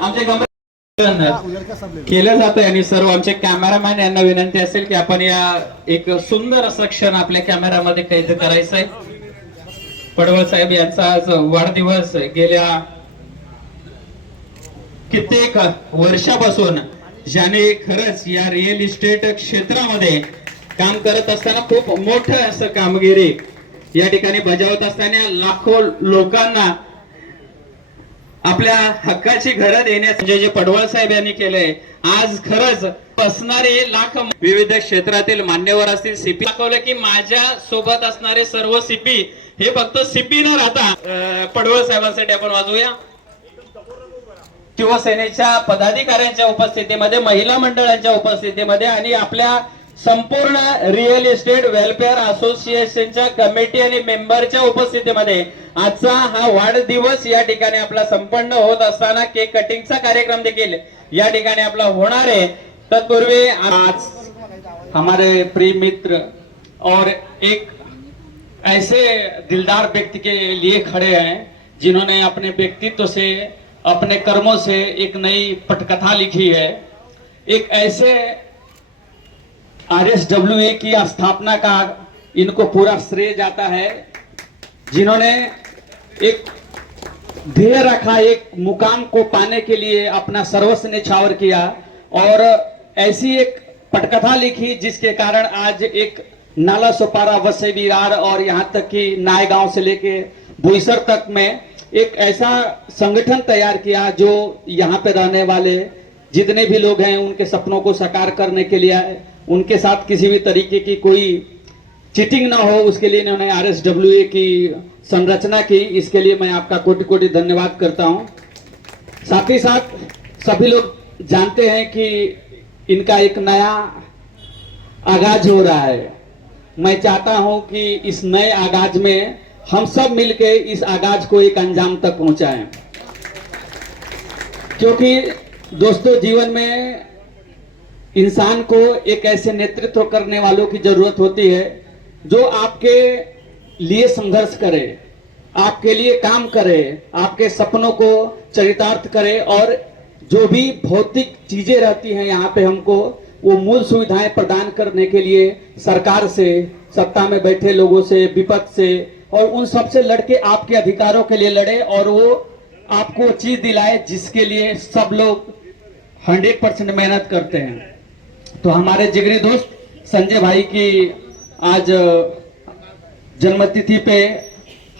आमचे केलं जात आणि सर्व आमचे कॅमेरामॅन यांना विनंती असेल की आपण या एक सुंदर असं क्षण आपल्या कॅमेरामध्ये कैद करायचं आहे पडवळ साहेब यांचा आज वाढदिवस गेल्या कित्येक वर्षापासून ज्याने खरंच या रिअल इस्टेट क्षेत्रामध्ये काम करत असताना खूप मोठं असं कामगिरी या ठिकाणी बजावत असताना लाखो लोकांना आपल्या हक्काची घरं देण्यास म्हणजे जे पडवळ साहेब यांनी केलंय आज खरंच असणारे लाख विविध क्षेत्रातील मान्यवर असतील सीपी दाखवलं की माझ्या सोबत असणारे सर्व सीपी हे फक्त सीपी न राहता पडवळ साहेबांसाठी आपण वाजवूया. शिवसेनेच्या पदाधिकाऱ्यांच्या उपस्थितीमध्ये महिला मंडळांच्या उपस्थितीमध्ये आणि आपल्या संपूर्ण रिअल इस्टेट वेलफेअर असोसिएशनच्या कमिटी आणि मेंबरच्या उपस्थितीमध्ये आजचा हा वाढदिवस या ठिकाणी आपला संपन्न होत असताना केक कटिंगचा कार्यक्रम देखील या ठिकाणी आपला होणार आहे. तत्पूर्वी आज हमारे प्रिय मित्र और एक ऐसे दिलदार व्यक्ति के लिए खड़े हैं जिन्होंने अपने व्यक्तित्व से अपने कर्मों से एक नई पटकथा लिखी है। एक ऐसे आर एस डब्ल्यू ए की स्थापना का इनको पूरा श्रेय जाता है, जिन्होंने एक ध्येय रखा, एक मुकाम को पाने के लिए अपना सर्वस्व न्यौछावर किया और ऐसी एक पटकथा लिखी जिसके कारण आज एक नाला सोपारा वसे विरार और यहाँ तक कि नाय गाँव से लेके बोईसर तक में एक ऐसा संगठन तैयार किया जो यहाँ पे रहने वाले जितने भी लोग हैं, उनके सपनों को साकार करने के लिए। उनके साथ किसी भी तरीके की कोई चीटिंग ना हो, उसके लिए इन्होंने आर एस डब्ल्यू ए की संरचना की। इसके लिए मैं आपका कोटि कोटि धन्यवाद करता हूँ। साथ ही साथ सभी लोग जानते हैं कि इनका एक नया आगाज़ हो रहा है। मैं चाहता हूँ कि इस नए आगाज़ में हम सब मिलके इस आगाज़ को एक अंजाम तक पहुंचाएँ। क्योंकि दोस्तों, जीवन में इंसान को एक ऐसे नेतृत्व करने वालों की ज़रूरत होती है, जो आपके लिए संघर्ष करे, आपके लिए काम करे, आपके सपनों को चरितार्थ करे, और जो भी भौतिक चीज़ें रहती हैं यहाँ पे हमको, वो मूल सुविधाएँ प्रदान करने के लिए सरकार से, सत्ता में बैठे लोगों से, विपक्ष से, और उन सबसे लड़के आपके अधिकारों के लिए लड़े, और वो आपको चीज़ दिलाए जिसके लिए सब लोग हंड्रेड परसेंट मेहनत करते हैं। तो हमारे जिगरी दोस्त संजय भाई की आज जन्मतिथि पे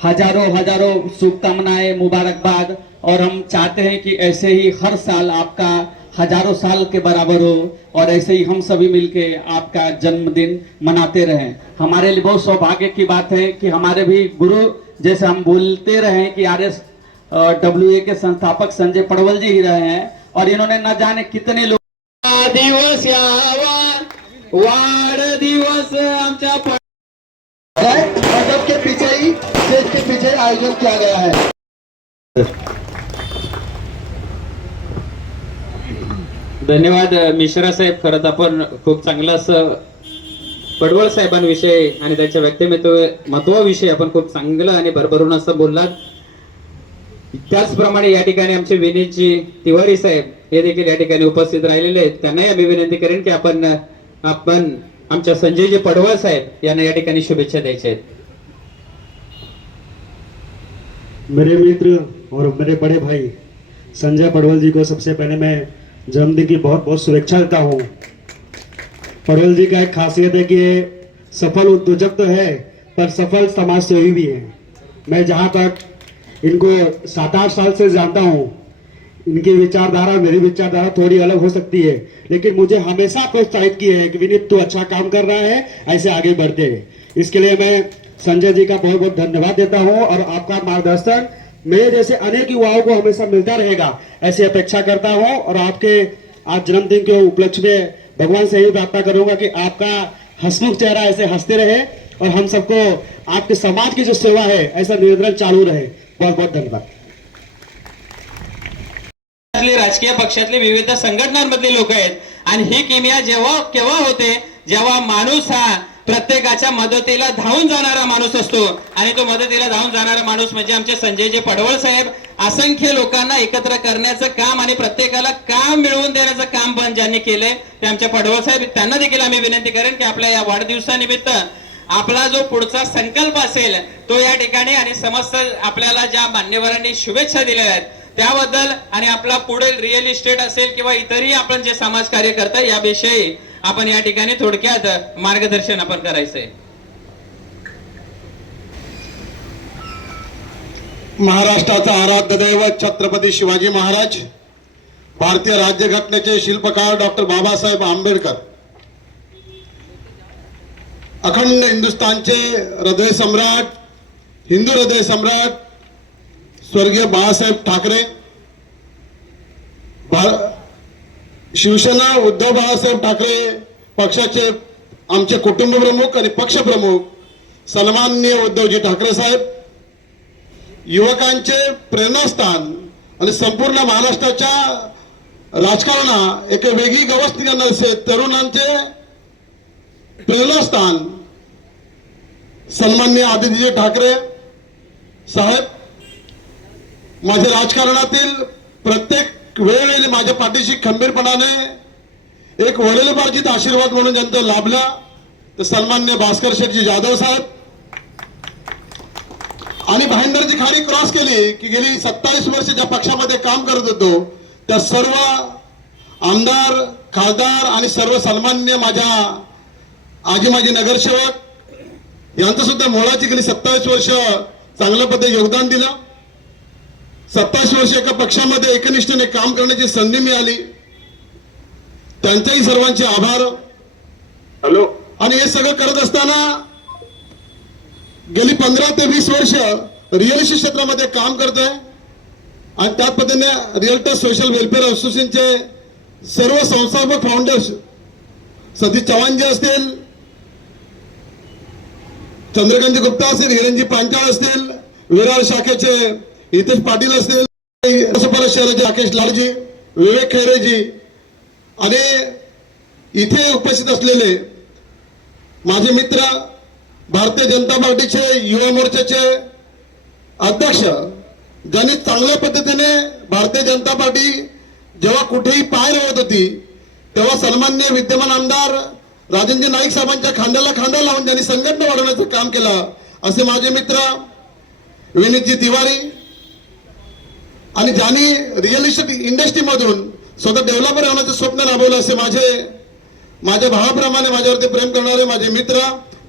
हज़ारों हज़ारों शुभकामनाएँ, मुबारकबाद। और हम चाहते हैं कि ऐसे ही हर साल आपका हज़ारों साल के बराबर हो और ऐसे ही हम सभी मिलके आपका जन्मदिन मनाते रहें। हमारे लिए बहुत सौभाग्य की बात है कि हमारे भी गुरु, जैसे हम बोलते रहे कि आर एस डब्ल्यू ए के संस्थापक संजय पडवल जी ही रहे हैं और इन्होंने न जाने कितने लोग दिवस यावा. वाढ दिवस आमच्या प- है मंडप के पीछे ही स्टेज के पीछे आयोजन किया गया है। धन्यवाद मिश्रा साहेब. खरंच आपण खूप चांगलं असं पडवळ साहेबांविषयी आणि त्यांच्या व्यक्तिमत्व महत्वाविषयी आपण खूप चांगलं आणि भरभरून असं बोललात. त्याचप्रमाणे या ठिकाणी आमचे विनीतजी तिवारी साहेब हे देखील या ठिकाणी उपस्थित राहिलेले आहेत. त्यांनाही आम्ही विनंती करेन की आपण आपण आमच्या संजयजी पडवळ साहेब यांना या ठिकाणी शुभेच्छा द्यायच्या आहेत. मेरे मित्र और मेरे बड़े भाई संजय पडवल जी को सबसे पहले मैं जन्मदिन की बहुत बहुत शुभेच्छा देता हूँ। पडवल जी का एक खासियत है कि ये सफल उद्योजक तो है पर सफल समाज सेवी भी है। मैं जहाँ तक इनको सात आठ साल से जानता हूँ इनकी विचारधारा मेरी विचारधारा थोड़ी अलग हो सकती है। लेकिन मुझे हमेशा प्रोत्साहित किए हैं कि विनीत, तू अच्छा काम कर रहा है, ऐसे आगे बढ़ते हैं इसके लिए मैं संजय जी का बहुत बहुत धन्यवाद देता हूँ और आपका मार्गदर्शन मेरे जैसे अनेक युवाओं को हमेशा मिलता रहेगा, ऐसी अपेक्षा करता हूँ और आपके आज जन्मदिन के उपलक्ष्य में भगवान से यही प्रार्थना करूँगा कि आपका हसमुख चेहरा ऐसे हँसते रहे और हम सबको आपके समाज की जो सेवा है, ऐसा निरंतर चालू रहे। बहुत बहुत धन्यवाद। पक्षातली राजकीय पक्षातले विविध संघटनांमधले लोक आहेत. आणि ही किमिया जेव्हा केव्हा होते जेव्हा माणूस हा प्रत्येकाच्या मदतीला धावून जाणारा माणूस असतो. आणि तो मदतीला धावून जाणारा माणूस म्हणजे आमचे संजयजी पडवळ साहेब. असंख्य लोकांना एकत्र करण्याचं काम आणि प्रत्येकाला काम मिळवून देण्याचं काम पण ज्यांनी केलंय ते आमचे पडवळ साहेब त्यांना देखील आम्ही विनंती करेन की आपल्या या वाढदिवसानिमित्त आपला जो पुढचा संकल्प असेल तो या ठिकाणी आणि समस्त आपल्याला ज्या मान्यवरांनी शुभेच्छा दिल्या आहेत त्याबद्दल आणि आपला पुढील रिअल इस्टेट असेल किंवा इतरही आपण जे समाज कार्य करताय याविषयी आपण या ठिकाणी थोडक्यात मार्गदर्शन आपण करायचंय. महाराष्ट्राचा आराध्य दैवत छत्रपती शिवाजी महाराज भारतीय राज्यघटनेचे शिल्पकार डॉक्टर बाबासाहेब आंबेडकर अखंड हिंदुस्थानचे हृदय सम्राट हिंदू हृदय सम्राट स्वर्गीय बाळासाहेब ठाकरे शिवसेना उद्धव बाळासाहेब ठाकरे पक्षाचे आमचे कुटुंब प्रमुख आणि पक्ष प्रमुख सन्माननीय उद्धवजी ठाकरे साहेब युवकांचे प्रेरणास्थान आणि संपूर्ण महाराष्ट्राच्या राजकारणा एक वेगळी गवस्त करणार असे तरुणांचे प्रेरणास्थान सन्मान्य आदित्यजी ठाकरे साहेब माझ्या राजकारणातील प्रत्येक वेळेला माझ्या पाठीशी खंबीरपणाने एक वडीलपार्जित आशीर्वाद म्हणून ज्यांचा लाभला तर सन्मान्य भास्कर शेठजी जाधव साहेब. आणि भाईंदरची खाडी क्रॉस केली की गेली सत्तावीस वर्ष ज्या पक्षामध्ये काम करत होतो त्या सर्व आमदार खासदार आणि सर्व सन्मान्य माझ्या आजी माझी नगरसेवक यांचं सुद्धा मोळाची गेली सत्तावीस वर्ष चांगल्या पद्धती योगदान दिलं. सत्तावीस वर्ष एका पक्षामध्ये एकनिष्ठेने काम करण्याची संधी मिळाली. त्यांचाही सर्वांचे आभार. हॅलो. आणि हे सगळं करत असताना गेली पंधरा ते वीस वर्ष रिअल इस्टेट क्षेत्रामध्ये काम करतोय. आणि त्याच पद्धतीने रिअल्टर सोशल वेलफेअर असोसिएशनचे सर्व संस्थापक फाउंडर्स सतीश चव्हाणजी असतील चंद्रकांत गुप्ता असतील हिरणजी पांचाळ असतील विरार शाखेचे हितेश पाटील असतील परत शहराचे राकेश लालजी विवेक खैरेजी आणि इथे उपस्थित असलेले माझे मित्र भारतीय जनता पार्टीचे युवा मोर्चाचे अध्यक्ष ज्यांनी चांगल्या पद्धतीने भारतीय जनता पार्टी जेव्हा कुठेही पाय रोवत होती तेव्हा सन्मान्य विद्यमान आमदार राजेंद्र नाईक साहेबांच्या खांद्याला खांदा लावून ज्यांनी संघटना वाढवण्याचं काम केलं असे माझे मित्र विनीतजी तिवारी आणि ज्यांनी रिअल इस्टेट इंडस्ट्रीमधून स्वतः डेव्हलपर होण्याचं स्वप्न राबवलं असे माझे माझ्या भावाप्रमाणे माझ्यावरती प्रेम करणारे माझे मित्र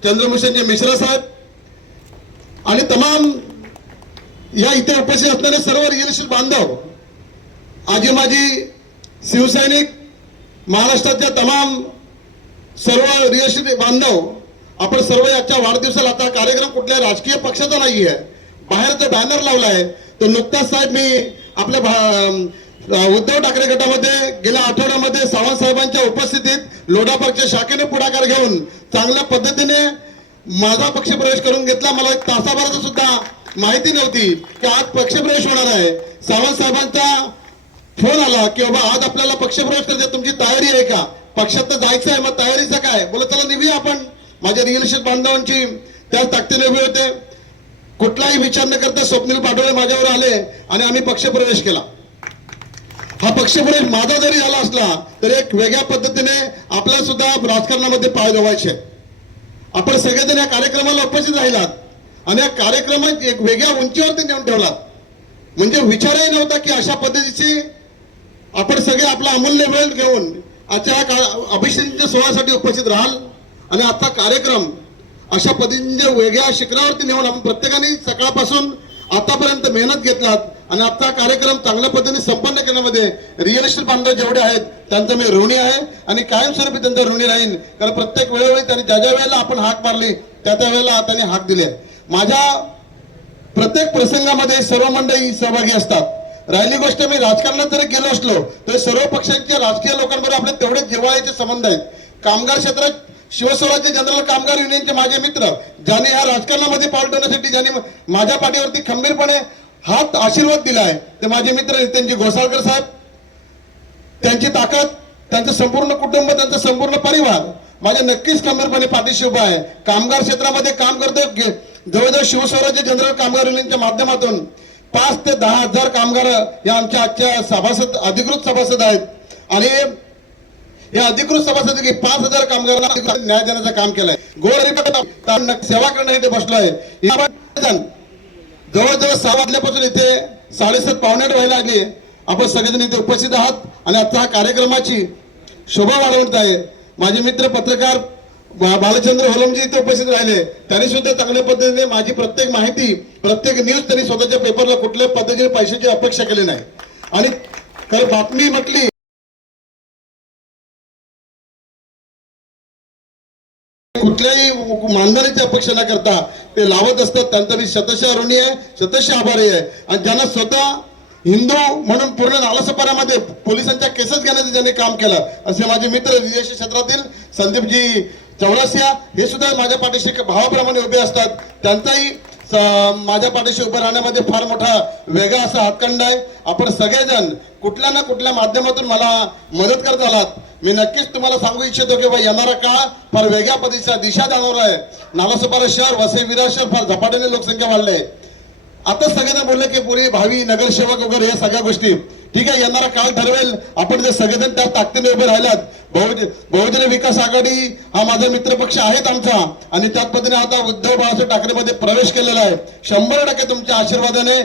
चंद्रभूषणजी मिश्रा साहेब आणि तमाम या इथे उपस्थित असणारे सर्व रिअल इस्टेट बांधव आजी माझी शिवसैनिक महाराष्ट्रातल्या तमाम सर्व रिअल इस्टेट बांधव आपण सर्व याच्या वाढदिवसाला आता कार्यक्रम कुठल्या राजकीय पक्षाचा नाही आहे बाहेरचा बॅनर लावला आहे तो नुकताच साहेब मी आपल्या भा- उद्धव ठाकरे गटामध्ये गेल्या आठवड्यामध्ये सावंत साहेबांच्या उपस्थितीत लोढा पक्ष शाखेने पुढाकार घेऊन चांगल्या पद्धतीने माझा पक्ष प्रवेश करून घेतला. मला एक तासाभराचा सुद्धा माहिती नव्हती की आज पक्षप्रवेश होणार आहे. सावंत साहेबांचा फोन आला की बाबा आज आपल्याला पक्षप्रवेश करायचा तुमची तयारी आहे का? पक्षात तर जायचं आहे मग तयारीचं काय? बोला चला निघूया आपण. माझ्या रिअल इस्टेट बांधवांची त्याच ताकदीने उभे होते. कुठलाही विचार न करता स्वप्नील पाटोळे माझ्यावर आले आणि आम्ही पक्षप्रवेश केला. हा पक्षप्रवेश माझा जरी झाला असला तरी एक वेगळ्या पद्धतीने आपला सुद्धा राजकारणामध्ये पाय गवायचे आपण सगळेजण या कार्यक्रमाला उपस्थित राहिलात आणि या कार्यक्रमात एक वेगळ्या उंचीवरती नेऊन ठेवलात. म्हणजे विचारही नव्हता की अशा पद्धतीची आपण सगळे आपला अमूल्य वेळ घेऊन आजच्या अभिषेकच्या सोहळ्यासाठी उपस्थित राहाल आणि आता कार्यक्रम अशा पद्धतीने वेगळ्या शिखरावरती नेऊन आपण प्रत्येकाने सकाळपासून आतापर्यंत मेहनत घेतलात आणि आता कार्यक्रम चांगल्या पद्धतीने संपन्न करण्यामध्ये रिअल इस्टेट बांधव जेवढे आहेत त्यांचं मी ऋणी आहे आणि कायमस्वरूपी त्यांचा ऋणी राहीन. कारण प्रत्येक वेळोवेळी त्यांनी ज्या ज्या वेळेला आपण हाक मारली त्या त्या वेळेला त्यांनी हाक दिली आहे. माझ्या प्रत्येक प्रसंगामध्ये सर्व मंडळी सहभागी असतात. राहिली गोष्ट मी राजकारणात जरी गेलो असलो तरी सर्व पक्षांच्या राजकीय लोकांबरोबर आपले तेवढे जिव्हाळ्याचे संबंध आहेत. कामगार क्षेत्रात शिवस्वराज्य जनरल कामगार युनियनचे माझे मित्र ज्याने या राजकारणामध्ये पाऊल ठेवण्यासाठी ज्याने माझ्या पाठीवरती खंबीरपणे हात आशीर्वाद दिलाय ते माझे मित्र नितीनजी घोसाळकर साहेब. त्यांची ताकद त्यांचं संपूर्ण कुटुंब त्यांचा संपूर्ण परिवार माझ्या नक्कीच खंबीरपणे पाठीशी उभा आहे. कामगार क्षेत्रामध्ये काम करतो गे- जवळजवळ शिवस्वराज्य जनरल कामगार युनियनच्या माध्यमातून पाच ते दहा हजार कामगार या आमच्या आजच्या सभासद अधिकृत सभासद आहेत. आणि या अधिकृत सभासद पाच हजार कामगारांना न्याय देण्याचं काम केलंय. गोर सेवा करणं इथे बसलो आहे. जवळजवळ सहा वाजल्यापासून इथे साडेसात पावणे आठ व्हायला लागली आपण सगळेजण इथे उपस्थित आहात आणि आता हा कार्यक्रमाची शोभा वाढवत आहे. माझे मित्र पत्रकार बालचंद्र होलमजी इथे उपस्थित राहिले. त्यांनी सुद्धा चांगल्या पद्धतीने माझी प्रत्येक माहिती प्रत्येक न्यूज त्यांनी स्वतःच्या पेपरला कुठल्या पद्धतीने पैशाची अपेक्षा केली नाही. आणि खरं बातमी म्हटली कुठल्याही मानधनाची अपेक्षा न करता ते लावत असतात. त्यांचा मी शतशः ऋणी आहे शतशः आभारी आहे. आणि ज्यांना स्वतः हिंदू म्हणून पूर्ण नालासपाऱ्यामध्ये पोलिसांच्या केसेस घेण्याचं ज्यांनी काम केलं असे माझे मित्र विदेश क्षेत्रातील संदीपजी चौरसिया हे सुद्धा माझ्या पाठीशी भावाप्रमाणे उभे असतात. त्यांचाही माझ्या पाठीशी उभं राहण्यामध्ये फार मोठा वेगळा असा हातखंड आहे. आपण सगळेजण कुठल्या ना कुठल्या माध्यमातून मला मदत करत आलात. मी नक्कीच तुम्हाला सांगू इच्छितो की बा येणारा काळ फार वेगळ्या पद्धतीचा दिशा जाणवला आहे. नालासोपारा शहर वसई विरार शहर फार झपाट्याने लोकसंख्या वाढली आहे. आता सगळेजण बोलले की पुरी भावी नगरसेवक वगैरे हे सगळ्या गोष्टी. ठीक आहे येणारा काळ ठरवेल. आपण जे सगळेजण त्या ताकदीने उभे राहिलात. बहुजन बहुजन विकास आघाडी हा माझा मित्रपक्ष आहेच आमचा. आणि त्याच पद्धतीने आता उद्धव बाळासाहेब ठाकरेमध्ये प्रवेश केलेला आहे. शंभर टक्के तुमच्या आशीर्वादाने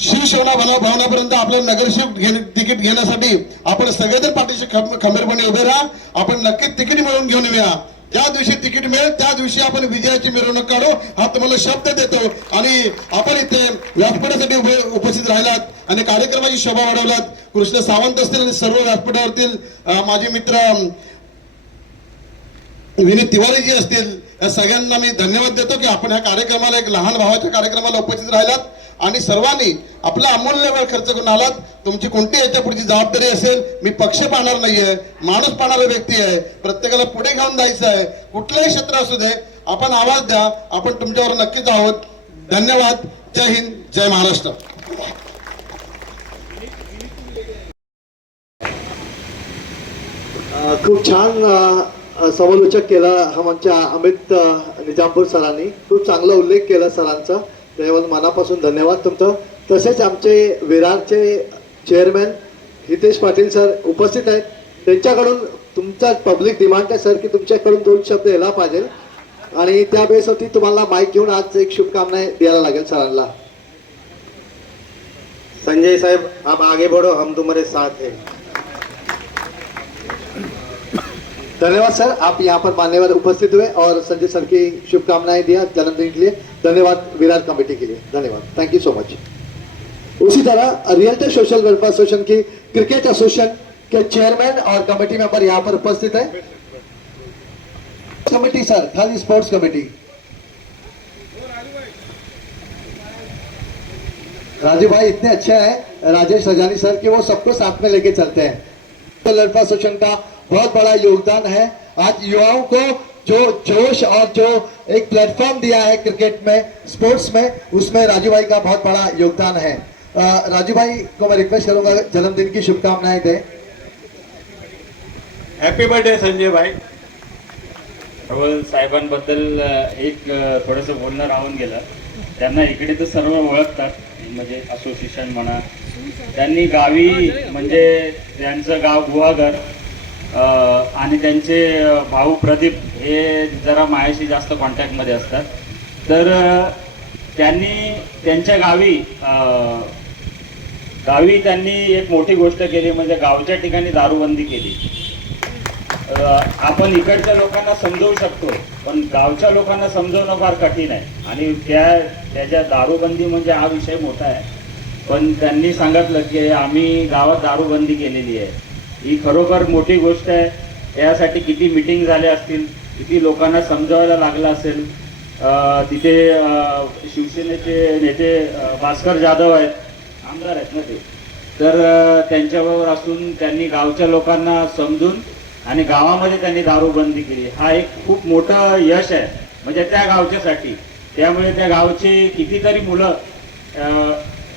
शिवसेना भला भावनापर्यंत आपलं नगरसेवक घेणे तिकीट घेण्यासाठी आपण सगळेजण पाठीशी खंबीरपणे उभे राहा. आपण नक्कीच तिकीट मिळवून घेऊन येऊया. ज्या दिवशी तिकीट मिळेल त्या दिवशी आपण विजयाची मिरवणूक काढू. हा तुम्हाला शब्द देतो. आणि आपण इथे व्यासपीठासाठी उपस्थित राहिलात आणि कार्यक्रमाची शोभा वाढवलात. कृष्ण सावंत असतील आणि सर्व व्यासपीठावरतील माझे मित्र विनीत तिवारी जी असतील या सगळ्यांना मी धन्यवाद देतो की आपण ह्या कार्यक्रमाला एक लहान भावाच्या कार्यक्रमाला उपस्थित राहिलात. आणि सर्वांनी आपला अमूल्य वेळ खर्च करून आलात. तुमची कोणती याच्या पुढची जबाबदारी असेल मी पक्ष पाहणार नाहीये माणूस पाहणारा व्यक्ती आहे प्रत्येकाला पुढे घेऊन जायचं आहे. कुठलंही क्षेत्र असू दे आपण आवाज द्या आपण तुमच्यावर नक्कीच आहोत. धन्यवाद. जय हिंद जय महाराष्ट्र. खूप छान समालोचक केला हा आमच्या अमित निजामपूर सरांनी. खूप चांगला उल्लेख केला सरांचा. त्याबद्दल मनापासून धन्यवाद तुमचं. तसेच आमचे विरारचे चेअरमॅन हितेश पाटील सर उपस्थित आहेत. त्यांच्याकडून तुमचा पब्लिक डिमांड आहे सर की तुमच्याकडून दोन शब्द यायला पाहिजे. आणि त्या बेसवरती तुम्हाला माईक घेऊन आज एक शुभकामना द्यायला लागेल सरांना. संजय साहब आप आगे बढ़ो हम तुम्हारे साथ हैं. धन्यवाद सर आप यहाँ पर मान्यवर उपस्थित हुए और संजय सर की शुभकामनाएं दिया जन्मदिन के लिए. धन्यवाद विरार कमेटी के लिए। धन्यवाद। थैंक यू सो मच उसी तरह रियल्टी सोशल वेलफेयर एसोसिएशन की क्रिकेट एसोसिएशन के चेयरमैन और कमेटी मेंबर यहाँ पर उपस्थित है। कमेटी सर खाली स्पोर्ट्स कमेटी राजू भाई, इतने अच्छे हैं, राजेश रजानी सर, कि वो सबको साथ में लेके चलते हैं। लड़का एसोसिएशन का बहुत बड़ा योगदान है। आज युवाओं को जो जोश और जो एक प्लेटफॉर्म दिया है क्रिकेट में स्पोर्ट्स में उसमें राजू भाई का बहुत बड़ा योगदान है। राजू भाई को मैं रिक्वेस्ट करूंगा जन्मदिन की शुभकामनाएं दें। हॅपी बर्थडे संजय भाई। प्रबल साहेबांबद्दल एक थोडंसं बोलणं राहून गेलं. त्यांना इकडे तर सर्व ओळखतात म्हणजे असोसिएशन म्हणा. त्यांनी गावी म्हणजे त्यांचं गाव गुहागर आणि त्यांचे भाऊ प्रदीप हे जरा मायाशी जास्त कॉन्टॅक्टमध्ये असतात. तर त्यांनी त्यांच्या गावी गावी त्यांनी एक मोठी गोष्ट केली म्हणजे गावच्या ठिकाणी दारूबंदी केली. आपण इकडच्या लोकांना समजवू शकतो पण गावच्या लोकांना समजवणं फार कठीण आहे. आणि त्या त्याच्या दारूबंदी म्हणजे हा विषय मोठा आहे. पण त्यांनी सांगितलं की आम्ही गावात दारूबंदी केलेली आहे. ही खरोखर मोठी गोष्ट आहे. यासाठी किती मिटिंग झाल्या असतील किती लोकांना समजावायला लागलं असेल तिथे शिवसेनेचे नेते भास्कर जाधव आहेत आमदार आहेत ना ते. तर त्यांच्याबरोबर असून त्यांनी गावच्या लोकांना समजून आणि गावामध्ये त्यांनी दारूबंदी केली. हा एक खूप मोठं यश आहे. म्हणजे त्या गावच्यासाठी. त्यामुळे त्या गावचे कितीतरी मुलं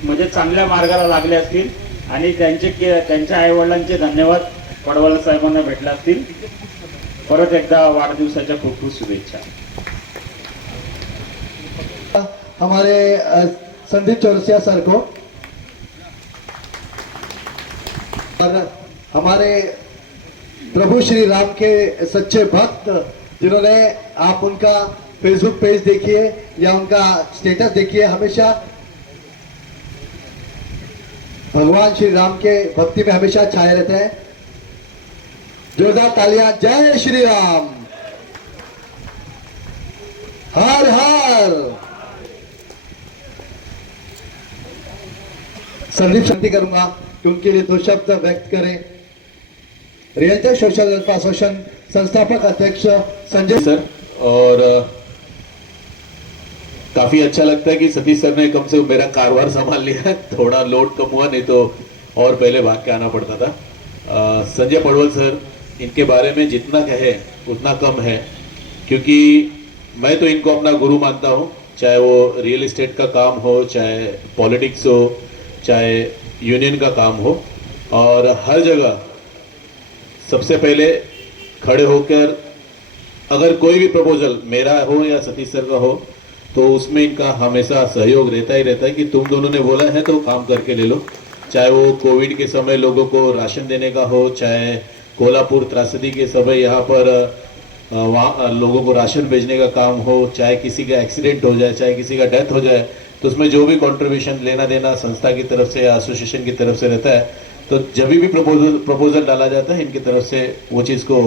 म्हणजे चांगल्या मार्गाला लागले असतील. आणि त्यांचे त्यांच्या आईवडिलांचे धन्यवाद पडवळ साहेबांना भेटले असतील. परत एकदा वाढदिवसाच्या खूप खूप शुभेच्छा. हमारे संदीप चौरसिया सर को। और हमारे प्रभु श्री राम के सच्चे भक्त जिन्होंने आप उनका फेसबुक पेज देखिए या उनका स्टेटस देखिए हमेशा भगवान श्री राम के भक्ति में हमेशा छाए रहते हैं। जोरदार तालियाँ, जय श्री राम। हर हर। संदीप शांति करूँगा कि उनके लिए दो शब्द व्यक्त करें। रियल्टर सोशल एसोसिएशन संस्थापक अध्यक्ष संजय। सर, और काफ़ी अच्छा लगता है कि सतीश सर ने कम से कम मेरा कारोबार संभाल लिया थोड़ा लोड कम हुआ, नहीं तो और पहले भाग के आना पड़ता था। संजय पड़वल सर, इनके बारे में जितना कहे, उतना कम है। क्योंकि मैं तो इनको अपना गुरु मानता हूँ, चाहे वो रियल इस्टेट का काम हो, चाहे पॉलिटिक्स हो, चाहे यूनियन का काम हो। और हर जगह सबसे पहले खड़े होकर अगर कोई भी प्रपोजल मेरा हो या सतीश सर का हो तो उसमें इनका हमेशा सहयोग रहता ही रहता है कि तुम दोनों ने बोला है तो काम करके ले लो। चाहे वो कोविड के समय लोगों को राशन देने का हो, चाहे कोल्हापुर त्रासदी के समय यहाँ पर वहाँ लोगों को राशन भेजने का काम हो, चाहे किसी का एक्सीडेंट हो जाए, चाहे किसी का डेथ हो जाए तो उसमें जो भी कंट्रीब्यूशन लेना देना संस्था की तरफ़ से या एसोसिएशन की तरफ़ से रहता है तो जब भी प्रपोजल प्रपोजल डाला जाता है, इनकी तरफ़ से वो चीज़ को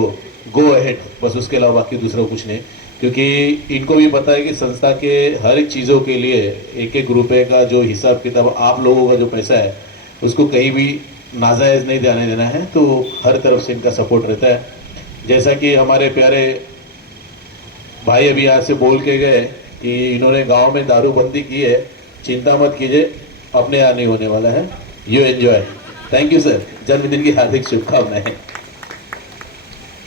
गो अहेड बस उसके अलावा बाकी दूसरा कुछ नहीं। क्योंकि इनको भी पता है कि संस्था के हर एक चीज़ों के लिए एक एक रुपए का जो हिसाब किताब आप लोगों का जो पैसा है, उसको कहीं भी नाजायज़ नहीं जाने देना है तो हर तरफ़ से इनका सपोर्ट रहता है। जैसा कि हमारे प्यारे भाई अभी यहाँ से बोल के गए कि इन्होंने गाँव में दारूबंदी की है, चिंता मत कीजिए, अपने यहाँ नहीं होने वाला है। You enjoy thank you sir जन्मदिन की हार्दिक शुभकामनाएँ।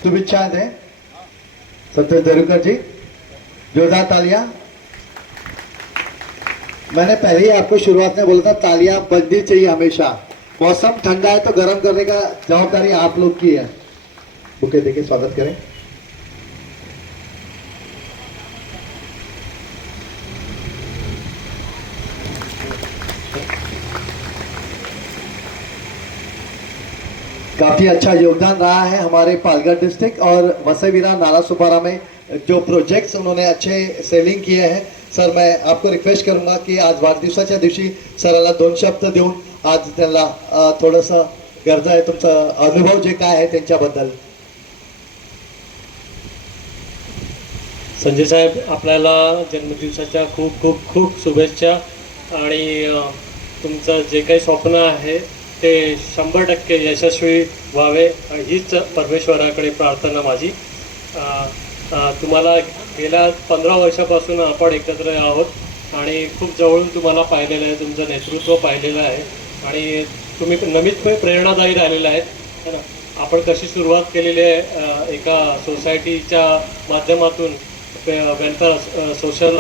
शुभेच्छा दें। सत्य देरुकर जी जोरदार तालियां। मैंने पहले ही आपको शुरुआत में बोला था तालियां बजनी चाहिए हमेशा। मौसम ठंडा है तो गर्म करने का जवाबदारी आप लोग की है। बुके देके स्वागत करें। काफी अच्छा योगदान रहा है हमारे पालघर डिस्ट्रिक्ट और वसेवीरा नाला सुपारा में जो प्रोजेक्ट्स उन्होंने अच्छे सेलिंग किए हैं। सर मैं आपको रिक्वेस्ट करूंगा की आज वाढदिवसाच्या दिवशी सरला दोन शब्द देऊन आज त्यांना थोडंसं गरज आहे तुमचा अनुभव जे काय आहे त्यांच्याबद्दल. संजय साहेब आपल्याला जन्मदिवसाच्या खूप खूप खूप शुभेच्छा आणि तुमचं जे काही स्वप्न आहे ते शंभर टक्के यशस्वी व्हावे हीच परमेश्वराकडे प्रार्थना माझी. तुम्हाला गेल्या पंधरा वर्षापासून आपण एकत्र आहोत आणि खूप जवळून तुम्हाला पाहिलेलं आहे तुमचं नेतृत्व पाहिलेलं आहे आणि तुम्ही नमितपणे प्रेरणादायी राहिलेलं आहेत. है ना? आपण कशी सुरुवात केलेली आहे एका सोसायटीच्या माध्यमातून वेलफेअर सोशल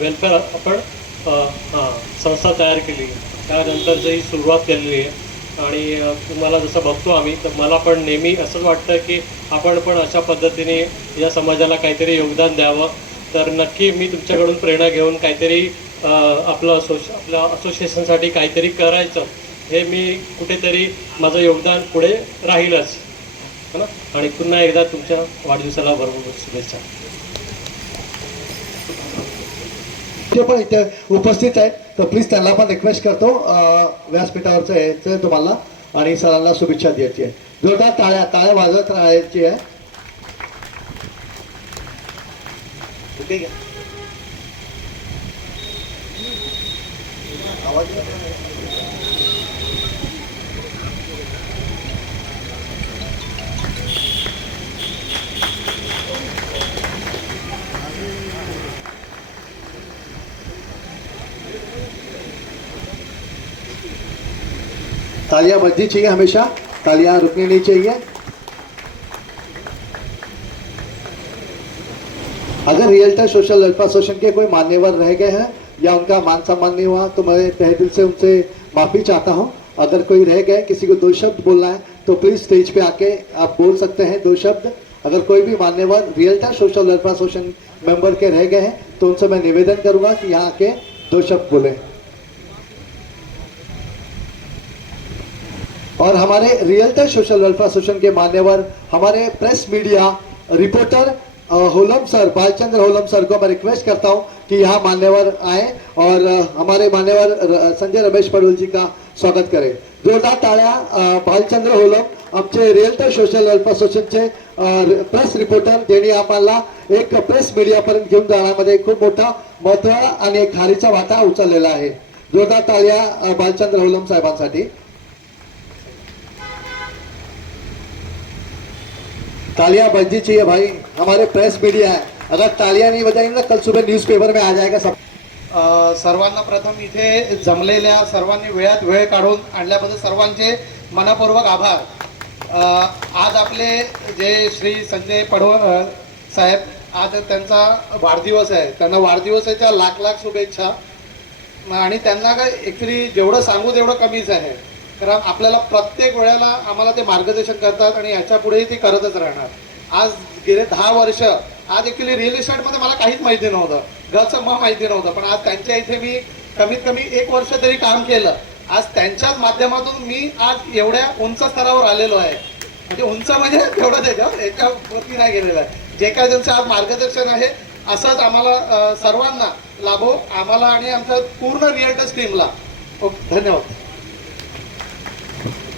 वेलफेअर आपण हां संस्था तयार केली. त्यानंतर ही सुरुवात केलेली आहे. आणि तुम्हाला जसं बघतो आम्ही तर मला पण नेहमी असंच वाटतं की आपण पण अशा पद्धतीने या समाजाला काहीतरी योगदान द्यावं. तर नक्की मी तुमच्याकडून प्रेरणा घेऊन काहीतरी आपलं असोश आपल्या असोसिएशनसाठी काहीतरी करायचं हे मी कुठेतरी माझं योगदान पुढे राहीलच. है ना? आणि पुन्हा एकदा तुमच्या वाढदिवसाला भरपूर शुभेच्छा. ते पण इथे उपस्थित आहेत. तर प्लीज त्यांना पण रिक्वेस्ट करतो व्यासपीठावरचं यायचं तुम्हाला आणि सरांना शुभेच्छा द्यायची आहे. जोरदार टाळ्या टाळ्या वाजवत राहायची आहे. आवाज तालियाँ बजनी चाहिए हमेशा। तालियाँ रुकनी नहीं चाहिए। अगर रियल्टर सोशल वेलफेयर एसोसिएशन के कोई मान्यवर रह गए हैं या उनका मान सम्मान नहीं हुआ तो मैं तहे दिल से उनसे माफ़ी चाहता हूँ। अगर कोई रह गए, किसी को दो शब्द बोलना है तो प्लीज़ स्टेज पे आके आप बोल सकते हैं दो शब्द। अगर कोई भी मान्यवर realtor social welfare association member के रह गए हैं तो उनसे मैं निवेदन करूँगा कि यहाँ आके दो शब्द बोले। और हमारे रियल्टर सोशल वेलफेयर एसोसिएशन के मान्यवर हमारे press media reporter Holam sir Balchandra Holam sir को मैं रिक्वेस्ट करता हूं कि यहाँ मान्यवर आए और हमारे मान्यवर संजय रमेश पडवल जी का स्वागत करें। जोरदार टाळ्या भालचंद्र बालचंद्र होलम आमचे रिअल्टर सोशल वेलफेअर असोसिएशनचे प्रेस रिपोर्टर ज्यांनी आम्हाला एक प्रेस मीडियापर्यंत घेऊन जाण्यामध्ये म्हणजे खूप मोठा महत्त्व आणि एक खारीचा वाटा उचललेला आहे. जोरदार टाळ्या बालचंद्र होलम साहेबांसाठी. तालियां बजनी चाहिए भाई। हमारे प्रेस मीडिया है। अगर तालियां नहीं बजाएंगे ना कल सुबह न्यूज़पेपर में आ जाएगा सब। सर्वांना प्रथम इथे जमलेल्या सर्वांनी वेळात वेळ काढून आणल्याबद्दल सर्वांचे मनपूर्वक आभार. आज आपले जे श्री संजय पडव साहेब आज त्यांचा वाढदिवस आहे. त्यांना वाढदिवसाच्या लाख लाख शुभेच्छा. आणि त्यांना काय ॲक्च्युली जेवढं सांगू तेवढं कमीच आहे. कारण आपल्याला प्रत्येक वेळेला आम्हाला ते मार्गदर्शन करतात आणि याच्या पुढेही ते करतच राहणार. आज गेले दहा वर्ष आज ॲक्च्युली रिअल इस्टेटमध्ये मला काहीच माहिती नव्हतं. घरचं मग माहिती नव्हतं. पण आज त्यांच्या इथे मी कमीत कमी एक वर्ष तरी काम केलं. आज त्यांच्याच माध्यमातून मी आज एवढ्या उंच स्तरावर आलेलो आहे. म्हणजे उंच म्हणजे तेवढं त्याच्यावर याच्यावरती नाही गेलेलं आहे. जे काय त्यांचं आज मार्गदर्शन आहे असंच आम्हाला सर्वांना लाभो. आम्हाला आणि आमच्या पूर्ण रिअल्टस टीमला धन्यवाद.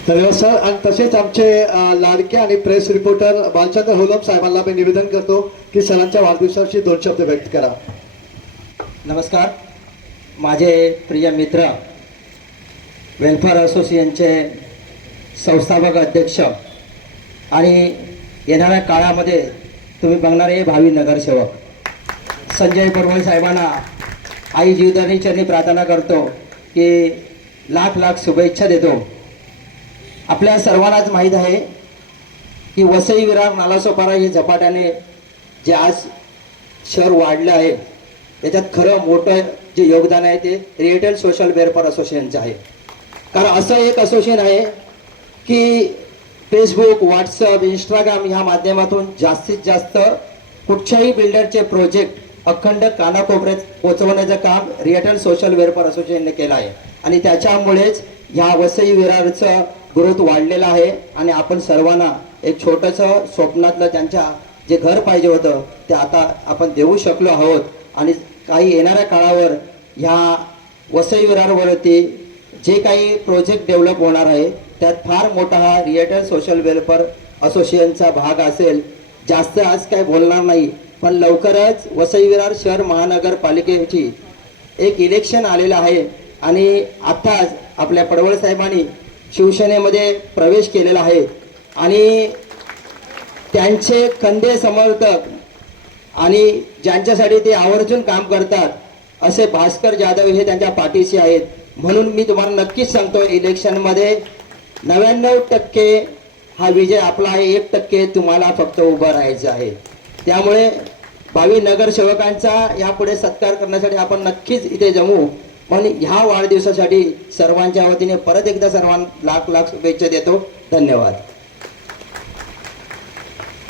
धन्यवाद सर आणि तसेच आमचे लाडके आणि प्रेस रिपोर्टर बालचंद्र होलम साहेबांना मी निवेदन करतो की सरांच्या वाढदिवसाशी दोन शब्द व्यक्त करा. नमस्कार. माझे प्रिय मित्र वेलफेअर असोसिएशनचे संस्थापक अध्यक्ष आणि येणाऱ्या काळामध्ये तुम्ही बघणारे भावी नगरसेवक संजय पडवळ साहेबांना आई जीवदानी चरणी प्रार्थना करतो की लाख लाख शुभेच्छा देतो. आपल्या सर्वांनाच माहीत आहे की वसई विरार नालासोपारा हे झपाट्याने जे आज शहर वाढलं आहे त्याच्यात खरं मोठं जे योगदान आहे ते रिएटेल सोशल वेलफेअर असोसिएशनचं आहे. कारण असं एक असोसिएशन आहे की फेसबुक व्हॉट्सअप इंस्टाग्राम ह्या माध्यमातून जास्तीत जास्त कुठच्याही बिल्डरचे प्रोजेक्ट अखंड कानाकोपऱ्यात पोहोचवण्याचं काम रिएटेल सोशल वेलफेअर असोसिएशनने केलं आहे. आणि त्याच्यामुळेच ह्या वसई विरारचं ग्रोथ वाढलेला आहे आणि आपण सर्वांना एक छोटंसं स्वप्नातलं त्यांच्या जे घर पाहिजे होतं ते आता आपण देऊ शकलो आहोत. आणि काही येणाऱ्या काळावर ह्या वसई विरारवरती जे काही प्रोजेक्ट डेव्हलप होणार आहे त्यात फार मोठा हा रिएटर सोशल वेलफेअर असोसिएशनचा भाग असेल. जास्त आज काय बोलणार नाही पण लवकरच वसई विरार शहर महानगरपालिकेची एक इलेक्शन आलेलं आहे. आणि आत्ताच आपल्या पडवळ साहेबांनी शिवसेनेमध्ये प्रवेश केलेला आहे. आणि त्यांचे कंदे समर्थक आणि ज्यांच्यासाठी ते आवर्जून काम करतात असे भास्कर जाधव हे त्यांच्या पाठीशी आहेत. म्हणून मी तुम्हाला नक्कीच सांगतो इलेक्शनमध्ये नव्याण्णव टक्के हा विजय आपला आहे. एक टक्के तुम्हाला फक्त उभं राहायचं आहे. त्यामुळे भावी नगरसेवकांचा यापुढे सत्कार करण्यासाठी आपण नक्कीच इथे जमू. म्हणून ह्या वाढदिवसासाठी सर्वांच्या वतीने परत एकदा सर्वांना लाख लाख शुभेच्छा देतो. धन्यवाद.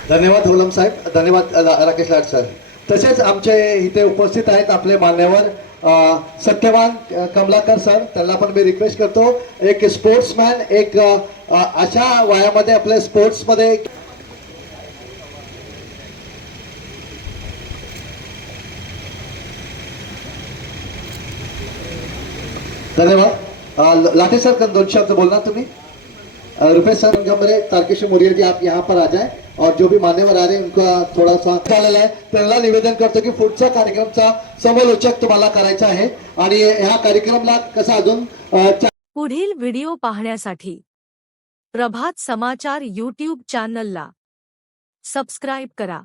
धन्यवाद होलम साहेब. धन्यवाद राकेश लाड सर. तसेच आमचे इथे उपस्थित आहेत आपले मान्यवर सत्यवान कमलाकर सर. त्यांना पण मी रिक्वेस्ट करतो. एक स्पोर्ट्समॅन एक अशा वयामध्ये आपल्या स्पोर्ट्समध्ये धन्यवाद. लाठे सर दोन शब्द बोलना तुम्ही? रुपेश सर गंगमरे तारकेश मोरिया जी आप यहाँ पर आ जाए. और जो भी मान्यवर आ रहे हैं उनका थोड़ा सा झालेला आहे त्यांना निवेदन करतो की पुढचा कार्यक्रमचा समालोचक तुम्हाला करायचा आहे. आणि ह्या कार्यक्रमला कसा अजून पुढील व्हिडिओ पाहण्यासाठी प्रभात समाचार यूट्यूब चॅनलला सबस्क्राईब करा.